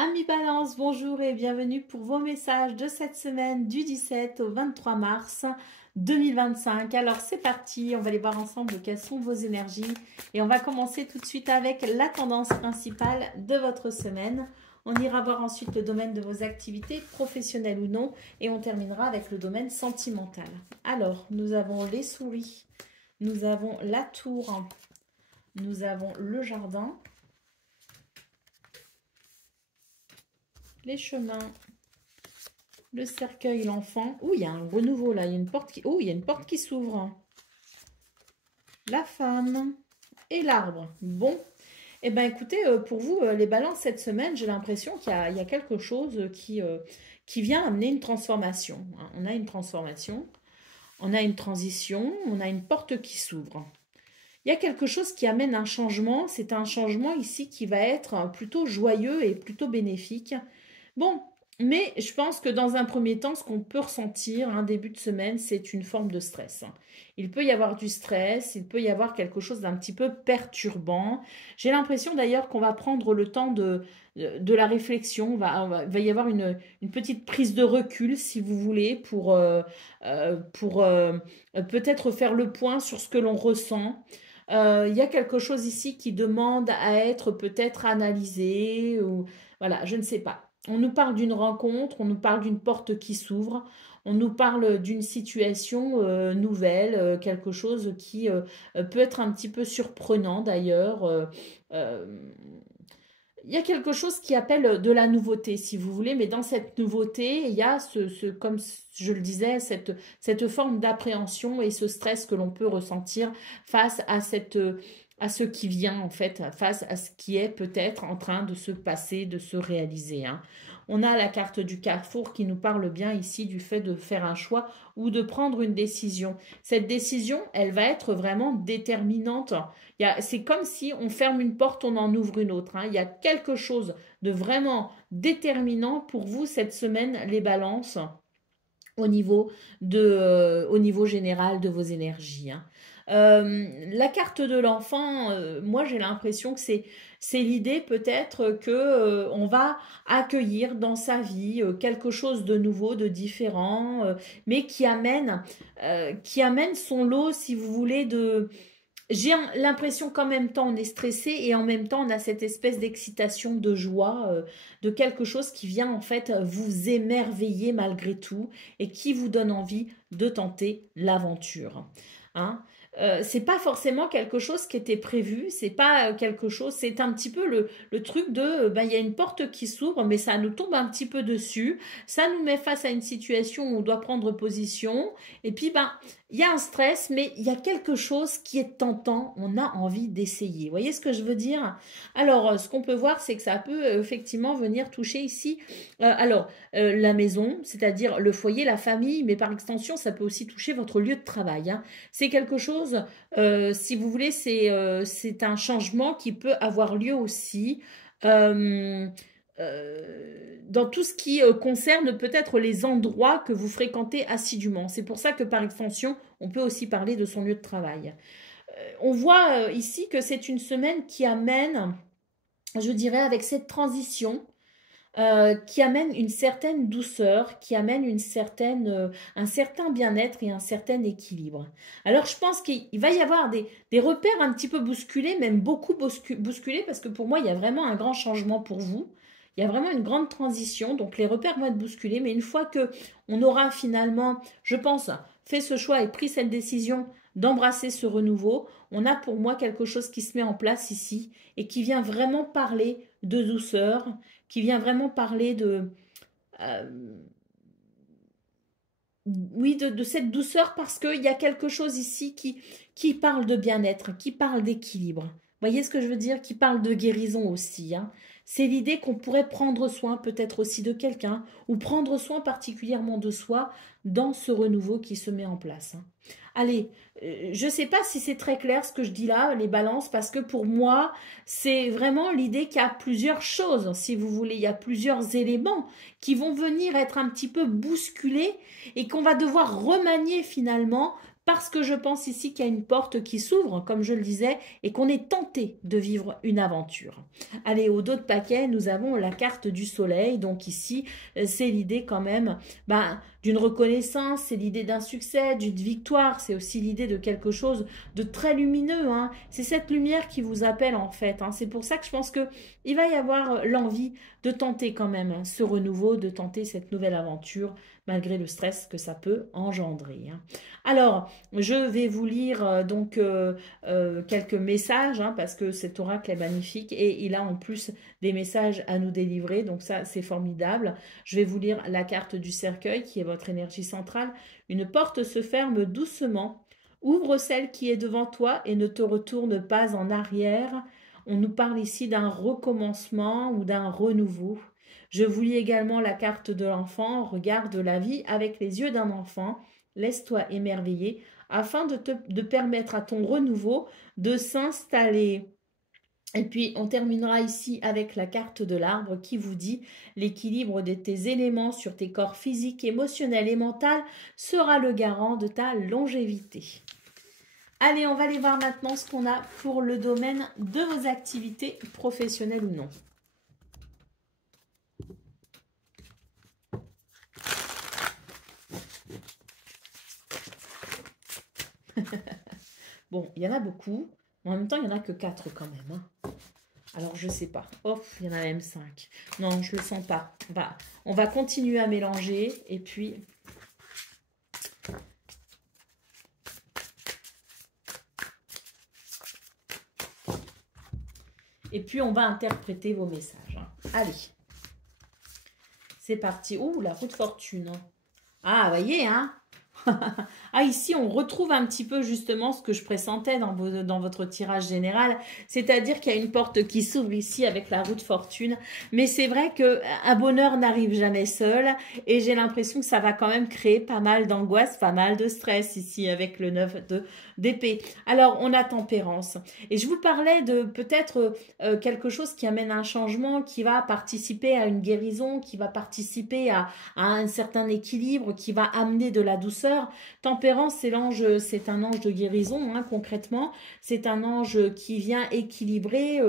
Amis Balance, bonjour et bienvenue pour vos messages de cette semaine du 17 au 23 mars 2025. Alors c'est parti, on va aller voir ensemble quelles sont vos énergies et on va commencer tout de suite avec la tendance principale de votre semaine. On ira voir ensuite le domaine de vos activités professionnelles ou non et on terminera avec le domaine sentimental. Alors, nous avons les souris, nous avons la tour, nous avons le jardin, les chemins, le cercueil, l'enfant. Ouh, il y a un renouveau là, il y a une porte qui... Oh, il y a une porte qui s'ouvre. La femme et l'arbre. Bon, eh bien écoutez, pour vous, les balances cette semaine, j'ai l'impression qu'il y a quelque chose qui vient amener une transformation. On a une transformation, on a une transition, on a une porte qui s'ouvre. Il y a quelque chose qui amène un changement. C'est un changement ici qui va être plutôt joyeux et plutôt bénéfique. Bon, mais je pense que dans un premier temps, ce qu'on peut ressentir un début de semaine, c'est une forme de stress. Il peut y avoir du stress, il peut y avoir quelque chose d'un petit peu perturbant. J'ai l'impression d'ailleurs qu'on va prendre le temps de la réflexion. Il va y avoir une petite prise de recul, si vous voulez, pour peut-être faire le point sur ce que l'on ressent. Il y a quelque chose ici qui demande à être peut-être analysé ou voilà, je ne sais pas. On nous parle d'une rencontre, on nous parle d'une porte qui s'ouvre, on nous parle d'une situation nouvelle, quelque chose qui peut être un petit peu surprenant d'ailleurs. Euh, il y a quelque chose qui appelle de la nouveauté, si vous voulez, mais dans cette nouveauté, il y a comme je le disais, cette forme d'appréhension et ce stress que l'on peut ressentir face à ce qui vient, en fait, face à ce qui est peut-être en train de se passer, de se réaliser, hein. On a la carte du carrefour qui nous parle bien ici du fait de faire un choix ou de prendre une décision. Cette décision, elle va être vraiment déterminante. C'est comme si on ferme une porte, on en ouvre une autre, hein. Il y a quelque chose de vraiment déterminant pour vous cette semaine, les balances, au niveau général de vos énergies, hein. La carte de l'enfant, moi j'ai l'impression que c'est l'idée peut-être que on va accueillir dans sa vie quelque chose de nouveau, de différent, mais qui amène son lot, si vous voulez, de j'ai l'impression qu'en même temps on est stressé et en même temps on a cette espèce d'excitation, de joie, de quelque chose qui vient en fait vous émerveiller malgré tout et qui vous donne envie de tenter l'aventure, hein. C'est pas forcément quelque chose qui était prévu, c'est pas quelque chose, c'est un petit peu le truc de, ben, il y a une porte qui s'ouvre, mais ça nous tombe un petit peu dessus, ça nous met face à une situation où on doit prendre position, et puis ben, il y a un stress, mais il y a quelque chose qui est tentant, on a envie d'essayer. Vous voyez ce que je veux dire? Alors, ce qu'on peut voir, c'est que ça peut effectivement venir toucher ici, la maison, c'est-à-dire le foyer, la famille, mais par extension, ça peut aussi toucher votre lieu de travail, hein. C'est quelque chose, si vous voulez, c'est un changement qui peut avoir lieu aussi euh, dans tout ce qui concerne peut-être les endroits que vous fréquentez assidûment. C'est pour ça que par extension, on peut aussi parler de son lieu de travail. On voit ici que c'est une semaine qui amène, je dirais, avec cette transition, qui amène une certaine douceur, qui amène un certain bien-être et un certain équilibre. Alors je pense qu'il va y avoir des repères un petit peu bousculés, même beaucoup bousculés, parce que pour moi, il y a vraiment un grand changement pour vous. Il y a vraiment une grande transition, donc les repères vont être bousculés, mais une fois que on aura finalement, je pense, fait ce choix et pris cette décision d'embrasser ce renouveau, on a pour moi quelque chose qui se met en place ici et qui vient vraiment parler de douceur, qui vient vraiment parler euh, oui, de cette douceur parce qu'il y a quelque chose ici qui parle de bien-être, qui parle d'équilibre. Vous voyez ce que je veux dire? Qui parle de guérison aussi, hein. C'est l'idée qu'on pourrait prendre soin peut-être aussi de quelqu'un ou prendre soin particulièrement de soi dans ce renouveau qui se met en place, hein. Allez, je ne sais pas si c'est très clair ce que je dis là, les balances, parce que pour moi, c'est vraiment l'idée qu'il y a plusieurs choses, si vous voulez, il y a plusieurs éléments qui vont venir être un petit peu bousculés et qu'on va devoir remanier finalement parce que je pense ici qu'il y a une porte qui s'ouvre, comme je le disais, et qu'on est tenté de vivre une aventure. Allez, au dos de paquet, nous avons la carte du soleil. Donc ici, c'est l'idée quand même d'une reconnaissance, c'est l'idée d'un succès, d'une victoire, c'est aussi l'idée de quelque chose de très lumineux. Hein. C'est cette lumière qui vous appelle en fait. Hein. C'est pour ça que je pense qu'il va y avoir l'envie de tenter quand même ce renouveau, de tenter cette nouvelle aventure, malgré le stress que ça peut engendrer. Hein. Alors, je vais vous lire quelques messages, hein, parce que cet oracle est magnifique et il a en plus des messages à nous délivrer, donc ça c'est formidable. Je vais vous lire la carte du cercueil qui est votre énergie centrale. Une porte se ferme doucement, ouvre celle qui est devant toi et ne te retourne pas en arrière. On nous parle ici d'un recommencement ou d'un renouveau. Je vous lis également la carte de l'enfant. Regarde la vie avec les yeux d'un enfant. Laisse-toi émerveiller afin de permettre à ton renouveau de s'installer. Et puis, on terminera ici avec la carte de l'arbre qui vous dit l'équilibre de tes éléments sur tes corps physiques, émotionnels et mental sera le garant de ta longévité. Allez, on va aller voir maintenant ce qu'on a pour le domaine de vos activités professionnelles ou non. Bon, il y en a beaucoup. En même temps, il n'y en a que 4 quand même. Hein. Alors, je ne sais pas. Oh, il y en a même 5. Non, je ne le sens pas. On va continuer à mélanger. Et puis... on va interpréter vos messages. Hein. Allez. C'est parti. Ouh, la roue de fortune. Ah, voyez, hein. Ah, ici, on retrouve un petit peu justement ce que je pressentais dans votre tirage général, c'est-à-dire qu'il y a une porte qui s'ouvre ici avec la roue de fortune, mais c'est vrai qu'un bonheur n'arrive jamais seul et j'ai l'impression que ça va quand même créer pas mal d'angoisse, pas mal de stress ici avec le 9 d'épée. Alors, on a tempérance et je vous parlais de peut-être quelque chose qui amène un changement, qui va participer à une guérison, qui va participer à un certain équilibre, qui va amener de la douceur. Tempérance, c'est un ange de guérison, hein, concrètement. C'est un ange qui vient équilibrer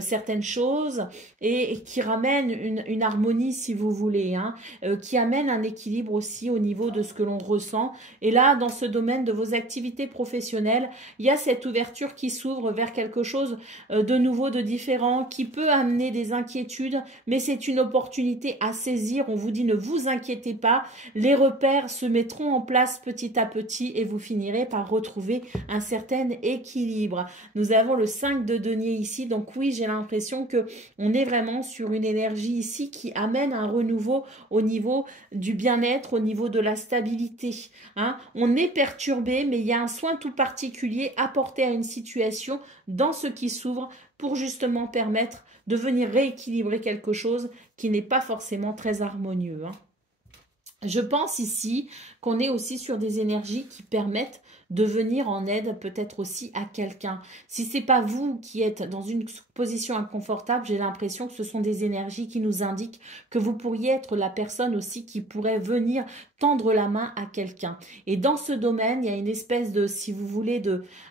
certaines choses et qui ramène une harmonie, si vous voulez, hein, qui amène un équilibre aussi au niveau de ce que l'on ressent. Et là, dans ce domaine de vos activités professionnelles, il y a cette ouverture qui s'ouvre vers quelque chose de nouveau, de différent, qui peut amener des inquiétudes, mais c'est une opportunité à saisir. On vous dit, ne vous inquiétez pas, les repères se mettront en place petit à petit et vous finirez par retrouver un certain équilibre. Nous avons le 5 de denier ici, donc oui, j'ai l'impression que on est vraiment sur une énergie ici qui amène un renouveau au niveau du bien-être, au niveau de la stabilité. Hein. On est perturbé, mais il y a un soin tout particulier apporté à une situation dans ce qui s'ouvre pour justement permettre de venir rééquilibrer quelque chose qui n'est pas forcément très harmonieux. Hein. Je pense ici qu'on est aussi sur des énergies qui permettent de venir en aide peut-être aussi à quelqu'un. Si ce n'est pas vous qui êtes dans une position inconfortable, j'ai l'impression que ce sont des énergies qui nous indiquent que vous pourriez être la personne aussi qui pourrait venir tendre la main à quelqu'un. Et dans ce domaine, il y a une espèce de, si vous voulez,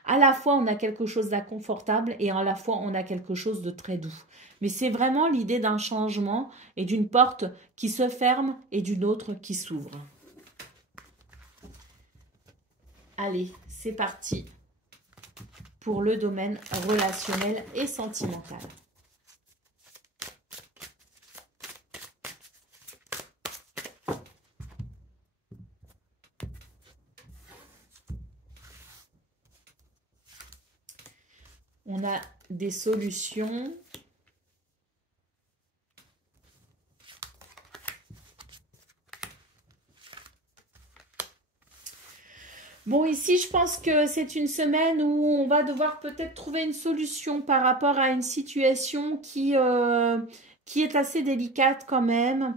à la fois on a quelque chose d'inconfortable et à la fois on a quelque chose de très doux. Mais c'est vraiment l'idée d'un changement et d'une porte qui se ferme et d'une autre qui s'ouvre. Allez, c'est parti pour le domaine relationnel et sentimental. On a des solutions. Bon, ici, je pense que c'est une semaine où on va devoir peut-être trouver une solution par rapport à une situation qui est assez délicate quand même.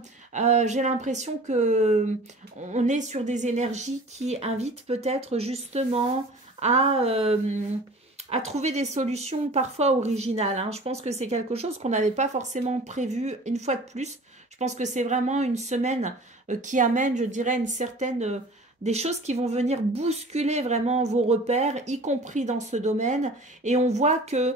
J'ai l'impression que on est sur des énergies qui invitent peut-être justement à trouver des solutions parfois originales. Hein. Je pense que c'est quelque chose qu'on n'avait pas forcément prévu une fois de plus. Je pense que c'est vraiment une semaine qui amène, je dirais, une certaine des choses qui vont venir bousculer vraiment vos repères, y compris dans ce domaine. Et on voit que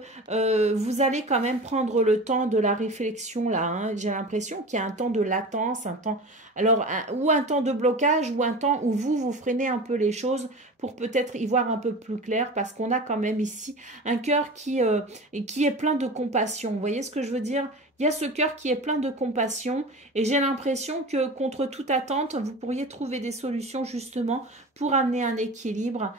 vous allez quand même prendre le temps de la réflexion là, hein. J'ai l'impression qu'il y a un temps de latence, un temps, alors ou un temps de blocage, ou un temps où vous freinez un peu les choses pour peut-être y voir un peu plus clair, parce qu'on a quand même ici un cœur qui est plein de compassion. Vous voyez ce que je veux dire? Il y a ce cœur qui est plein de compassion, et j'ai l'impression que contre toute attente, vous pourriez trouver des solutions justement pour amener un équilibre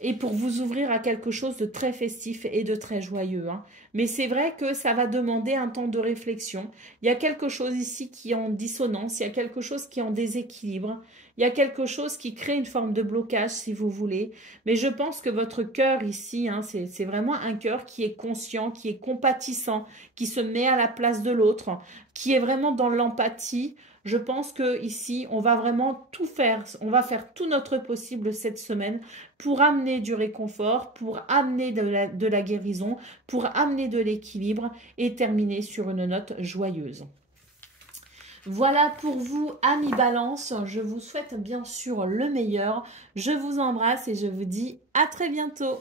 et pour vous ouvrir à quelque chose de très festif et de très joyeux, hein. Mais c'est vrai que ça va demander un temps de réflexion. Il y a quelque chose ici qui est en dissonance, il y a quelque chose qui est en déséquilibre, il y a quelque chose qui crée une forme de blocage si vous voulez. Mais je pense que votre cœur ici, hein, c'est vraiment un cœur qui est conscient, qui est compatissant, qui se met à la place de l'autre, qui est vraiment dans l'empathie. Je pense que ici, on va vraiment tout faire, on va faire tout notre possible cette semaine pour amener du réconfort, pour amener de la guérison, pour amener de l'équilibre et terminer sur une note joyeuse. Voilà pour vous, amis Balance. Je vous souhaite bien sûr le meilleur. Je vous embrasse et je vous dis à très bientôt.